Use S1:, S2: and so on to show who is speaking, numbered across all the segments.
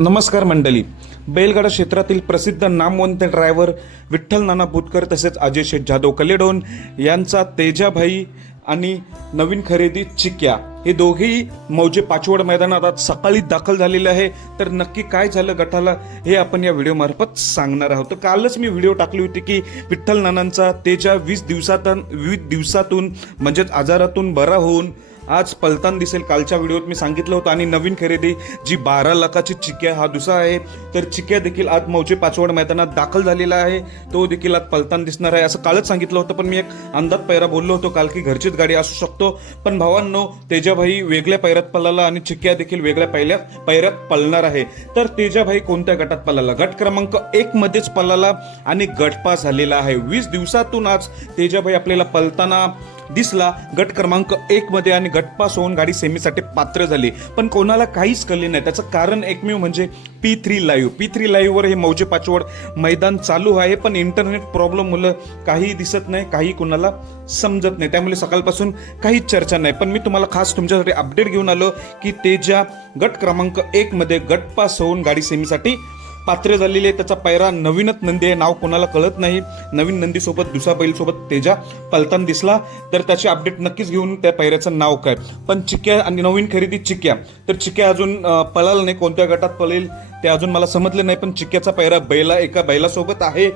S1: नमस्कार मंडळी. बैलगाडा क्षेत्रातील प्रसिद्ध नामवंत ड्रायव्हर विठ्ठल नाना भुतकर तसेच अजय शेठ जाधव कलेडोन यांचा तेजाभाई आणि नवीन खरेदी चिक्या हे दोघेही मौजे पाचवड मैदानात आज सकाळी दाखल झालेले आहे. तर नक्की काय झालं गटाला हे आपण या व्हिडिओमार्फत सांगणार आहोत. तर कालच मी व्हिडिओ टाकली होती की विठ्ठल नानांचा तेजा वीस दिवसातून वीस दिवसातून म्हणजेच आजारातून बरा होऊन आज पलतान दिसेल. कालच्या व्हिडिओत मी सांगितलं होतं आणि नवीन खरेदी जी बारा लाखाची चिक्या हा दुसरा आहे. तर चिक्या देखील आज मौजे पाचवड मैदानात दाखल झालेला आहे. तो देखील आज पलतान दिसणार आहे. असं कालच सांगितलं होतं पण मी एक अंदाज पैरा बोललो होतो काल की घरचीच गाडी असू शकतो. पण भावांनो तेजाभाई वेगळ्या पैरात पळाला आणि चिक्या देखील वेगळ्या पहिल्या पैरात पळणार आहे. तर तेजाभाई कोणत्या गटात पळाला? गट क्रमांक एक मध्येच पळाला आणि गटपास झालेला आहे. वीस दिवसातून आज तेजाभाई आपल्याला पलताना दिसला गट क्रमांक एक मध्ये आणि गटपास होऊन गाडी सेमीसाठी पात्र झाली. पण कोणाला काहीच कळले नाही. त्याचं कारण एकमेव म्हणजे P three live P three लाईव्हवर हे मौजे पाचवड मैदान चालू आहे पण इंटरनेट प्रॉब्लेममुळे काही दिसत नाही काही कोणाला समजत नाही. त्यामुळे सकाळपासून काहीच चर्चा नाही. पण मी तुम्हाला खास तुमच्यासाठी अपडेट घेऊन आलो की तेजा गट क्रमांक एकमध्ये गटपास होऊन गाडी सेमीसाठी पात्र झालेली आहे. त्याचा पैरा नवीनच नंदी आहे. नाव कोणाला कळत नाही. नवीन नंदीसोबत दुसरा बैलसोबत तेजा पलतान दिसला. तर त्याची अपडेट नक्कीच घेऊन त्या पैऱ्याचं नाव काय. पण चिक्या आणि नवीन खरेदी चिक्या. तर चिक्या अजून पळाला नाही. कोणत्या गटात पळेल ते अजून मला समजले नाही. पण चिक्याचा पैरा बैला एका बैलासोबत आहे.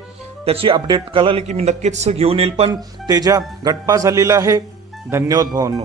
S1: त्याची अपडेट कळाली की मी नक्कीच घेऊन येईल. पण तेजा गटपा झालेला आहे. धन्यवाद भावांनो.